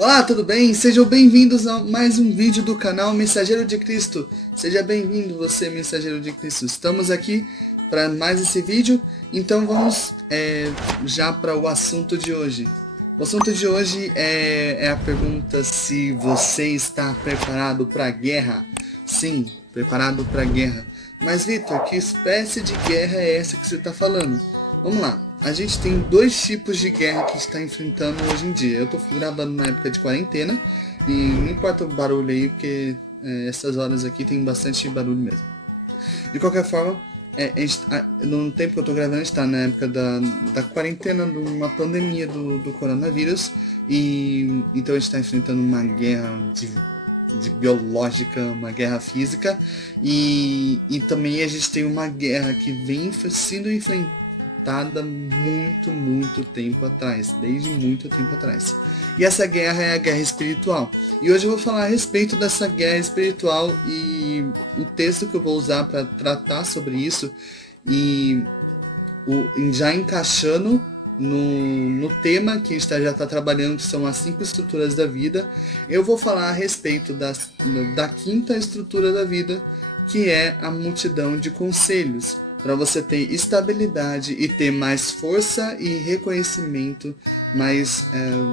Olá, tudo bem? Sejam bem-vindos a mais um vídeo do canal Mensageiro de Cristo. Seja bem-vindo você, Mensageiro de Cristo. Estamos aqui para mais esse vídeo, então vamos já para o assunto de hoje. O assunto de hoje é a pergunta se você está preparado para a guerra. Sim, preparado para a guerra. Mas Vitor, que espécie de guerra é essa que você está falando? Vamos lá. A gente tem dois tipos de guerra que está enfrentando hoje em dia. Eu tô gravando na época de quarentena e não importa o barulho aí, porque essas horas aqui tem bastante barulho mesmo. De qualquer forma, no tempo que eu tô gravando, a gente tá na época da quarentena, de uma pandemia do coronavírus, e então a gente está enfrentando uma guerra de biológica, uma guerra física, e também a gente tem uma guerra que vem sendo enfrentada muito tempo atrás, desde muito tempo atrás. E essa guerra é a guerra espiritual. E hoje eu vou falar a respeito dessa guerra espiritual e o texto que eu vou usar para tratar sobre isso e já encaixando no tema que a gente já está trabalhando, que são as 5 estruturas da vida. Eu vou falar a respeito da quinta estrutura da vida, que é a multidão de conselhos, para você ter estabilidade e ter mais força e reconhecimento, mais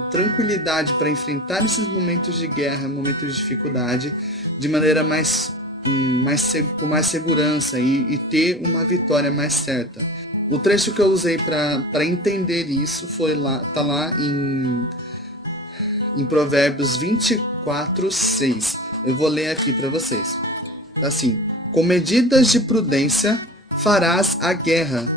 tranquilidade para enfrentar esses momentos de guerra, momentos de dificuldade, de maneira com mais segurança e ter uma vitória mais certa. O trecho que eu usei para entender isso tá lá em Provérbios 24:6. Eu vou ler aqui para vocês. Assim: com medidas de prudência farás a guerra,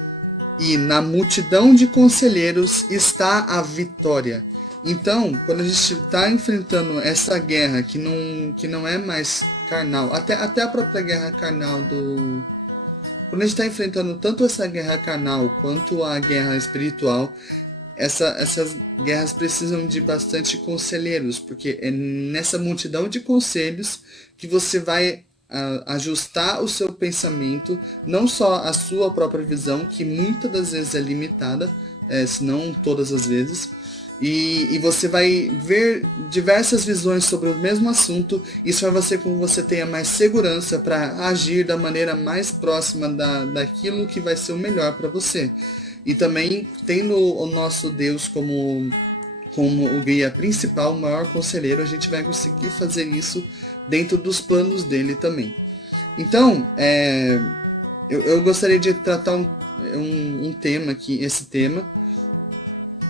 e na multidão de conselheiros está a vitória. Então, quando a gente está enfrentando essa guerra que não é mais carnal, até a própria guerra carnal quando a gente está enfrentando tanto essa guerra carnal quanto a guerra espiritual, essas guerras precisam de bastante conselheiros, porque é nessa multidão de conselhos que você vai ajustar o seu pensamento, não só a sua própria visão, que muitas das vezes é limitada, se não todas as vezes, e você vai ver diversas visões sobre o mesmo assunto. Isso vai fazer com que você tenha mais segurança para agir da maneira mais próxima daquilo que vai ser o melhor para você. E também tendo o nosso Deus como o guia principal, o maior conselheiro, a gente vai conseguir fazer isso dentro dos planos dele também. Então, eu gostaria de tratar um tema aqui, esse tema,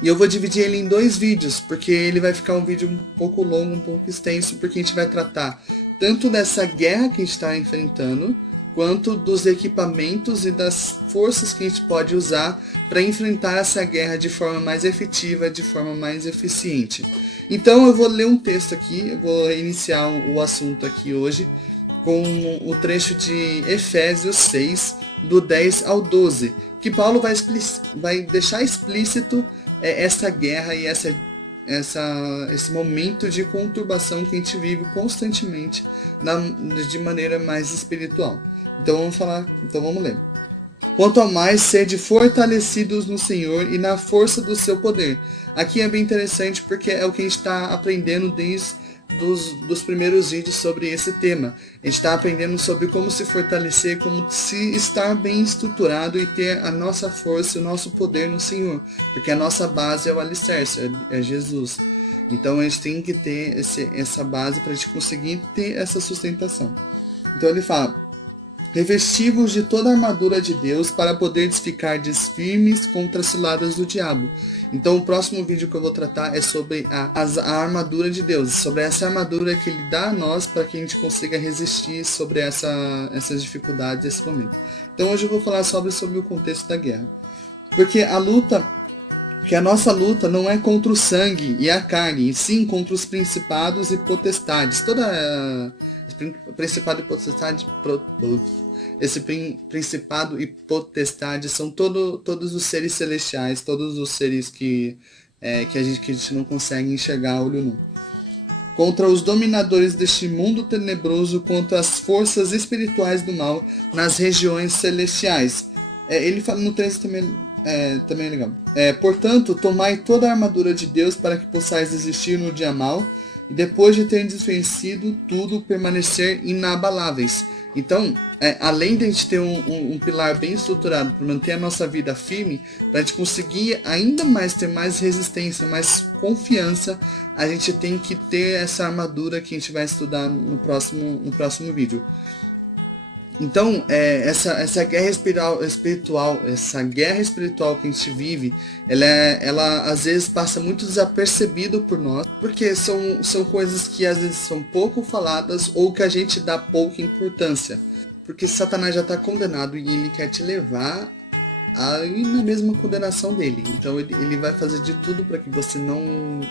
e eu vou dividir ele em 2 vídeos, porque ele vai ficar um vídeo um pouco longo, um pouco extenso, porque a gente vai tratar tanto dessa guerra que a gente está enfrentando, quanto dos equipamentos e das forças que a gente pode usar para enfrentar essa guerra de forma mais efetiva, de forma mais eficiente. Então eu vou ler um texto aqui, eu vou iniciar o assunto aqui hoje com o trecho de Efésios 6, do 10 ao 12, que Paulo vai deixar explícito essa guerra e esse momento de conturbação que a gente vive constantemente de maneira mais espiritual. Então vamos ler. Quanto a mais, sede fortalecidos no Senhor e na força do seu poder. Aqui é bem interessante porque é o que a gente está aprendendo desde dos primeiros vídeos sobre esse tema. A gente está aprendendo sobre como se fortalecer, como se estar bem estruturado e ter a nossa força e o nosso poder no Senhor. Porque a nossa base é o alicerce, é Jesus. Então a gente tem que ter essa base para a gente conseguir ter essa sustentação. Então ele fala: revesti-vos de toda a armadura de Deus para poderes ficar firmes contra as ciladas do diabo. Então o próximo vídeo que eu vou tratar é sobre a armadura de Deus, sobre essa armadura que Ele dá a nós para que a gente consiga resistir sobre essas dificuldades, esse momento. Então hoje eu vou falar sobre o contexto da guerra. Porque a nossa luta não é contra o sangue e a carne, e sim contra os principados e potestades. Esse principado e potestade são todos os seres celestiais, todos os seres que a gente não consegue enxergar a olho nu. Contra os dominadores deste mundo tenebroso, contra as forças espirituais do mal nas regiões celestiais. Ele fala no 13 também, também é legal. Portanto, tomai toda a armadura de Deus para que possais resistir no dia mau, e depois de terem desvencido tudo, permanecer inabaláveis. Então, além de a gente ter um pilar bem estruturado para manter a nossa vida firme, para a gente conseguir ainda mais ter mais resistência, mais confiança, a gente tem que ter essa armadura que a gente vai estudar no próximo vídeo. Então, essa guerra espiritual, essa guerra espiritual que a gente vive, ela às vezes passa muito desapercebido por nós, porque são coisas que às vezes são pouco faladas ou que a gente dá pouca importância. Porque Satanás já está condenado e ele quer te levar a ir na mesma condenação dele. Então ele vai fazer de tudo para que você não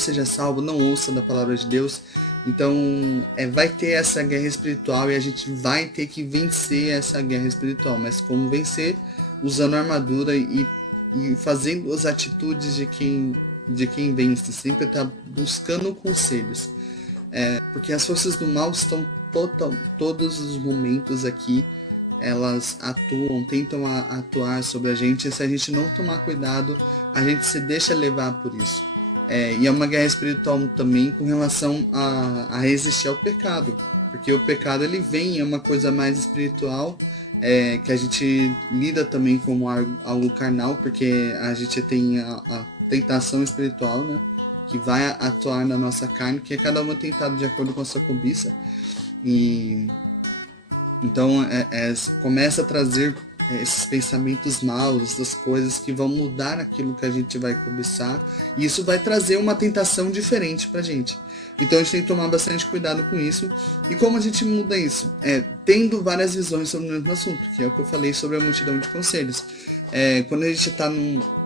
seja salvo, não ouça da palavra de Deus. Então vai ter essa guerra espiritual e a gente vai ter que vencer essa guerra espiritual. Mas como vencer? Usando a armadura e fazendo as atitudes de quem vence. Sempre está buscando conselhos. Porque as forças do mal estão todos os momentos aqui. Elas tentam atuar sobre a gente. E se a gente não tomar cuidado, a gente se deixa levar por isso. E é uma guerra espiritual também com relação a resistir ao pecado. Porque o pecado ele vem, é uma coisa mais espiritual, que a gente lida também como algo carnal, porque a gente tem a tentação espiritual, né? Que vai atuar na nossa carne, que é cada uma tentado de acordo com a sua cobiça. E então começa a trazer esses pensamentos maus, essas coisas que vão mudar aquilo que a gente vai cobiçar, e isso vai trazer uma tentação diferente pra gente. Então a gente tem que tomar bastante cuidado com isso. E como a gente muda isso? Tendo várias visões sobre o mesmo assunto, que é o que eu falei sobre a multidão de conselhos. Quando a gente está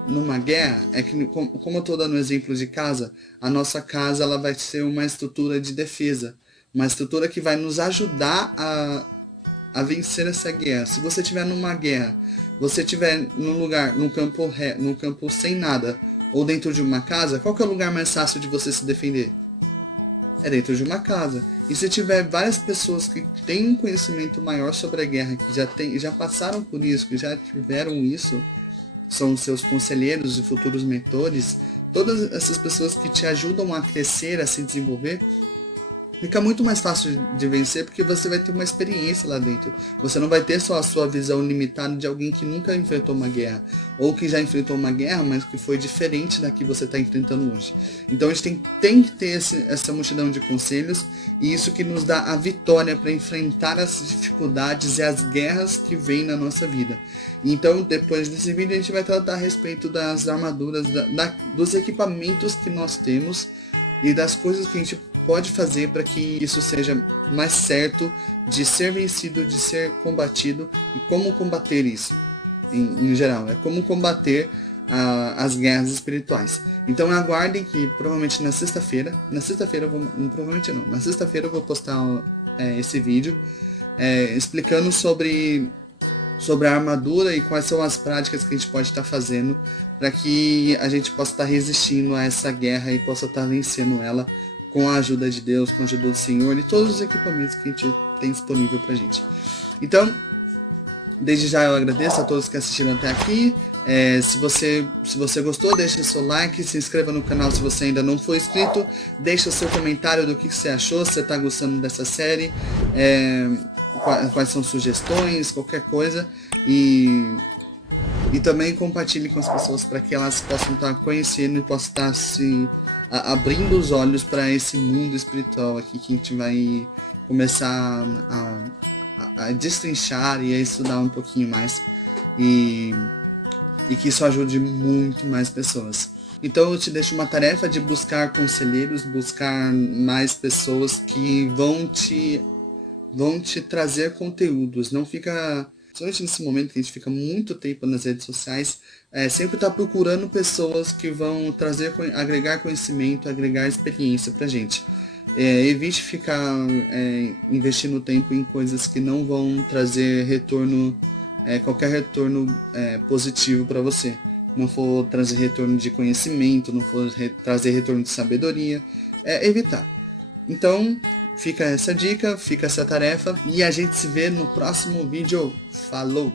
numa guerra, que como eu estou dando um exemplo de casa, a nossa casa ela vai ser uma estrutura de defesa, uma estrutura que vai nos ajudar a vencer essa guerra. Se você estiver numa guerra, você estiver num campo sem nada, ou dentro de uma casa, qual que é o lugar mais fácil de você se defender? É dentro de uma casa. E se tiver várias pessoas que têm um conhecimento maior sobre a guerra, que já passaram por isso, que já tiveram isso, são seus conselheiros e futuros mentores, todas essas pessoas que te ajudam a crescer, a se desenvolver, fica muito mais fácil de vencer, porque você vai ter uma experiência lá dentro. Você não vai ter só a sua visão limitada de alguém que nunca enfrentou uma guerra, ou que já enfrentou uma guerra, mas que foi diferente da que você está enfrentando hoje. Então a gente tem que ter essa multidão de conselhos, e isso que nos dá a vitória para enfrentar as dificuldades e as guerras que vêm na nossa vida. Então depois desse vídeo a gente vai tratar a respeito das armaduras, dos equipamentos que nós temos, e das coisas que a gente pode fazer para que isso seja mais certo de ser vencido, de ser combatido, e como combater isso em geral, como combater as guerras espirituais. Então aguardem que provavelmente na sexta-feira eu vou postar esse vídeo explicando sobre a armadura e quais são as práticas que a gente pode estar fazendo para que a gente possa estar resistindo a essa guerra e possa estar vencendo ela com a ajuda de Deus, com a ajuda do Senhor e todos os equipamentos que a gente tem disponível pra gente. Então, desde já eu agradeço a todos que assistiram até aqui. Se você gostou, deixa o seu like, se inscreva no canal se você ainda não for inscrito, deixa o seu comentário do que você achou, se você está gostando dessa série, quais são sugestões, qualquer coisa, e também compartilhe com as pessoas para que elas possam estar conhecendo e possam estar abrindo os olhos para esse mundo espiritual aqui que a gente vai começar a destrinchar e a estudar um pouquinho mais, e que isso ajude muito mais pessoas. Então eu te deixo uma tarefa de buscar conselheiros, buscar mais pessoas que vão te trazer conteúdos. Não fica, somente nesse momento que a gente fica muito tempo nas redes sociais, sempre está procurando pessoas que vão agregar conhecimento, agregar experiência pra gente. Evite ficar investindo tempo em coisas que não vão trazer retorno, qualquer retorno positivo para você. Não for trazer retorno de conhecimento, não for trazer retorno de sabedoria, evitar. Então, fica essa dica, fica essa tarefa, e a gente se vê no próximo vídeo. Falou!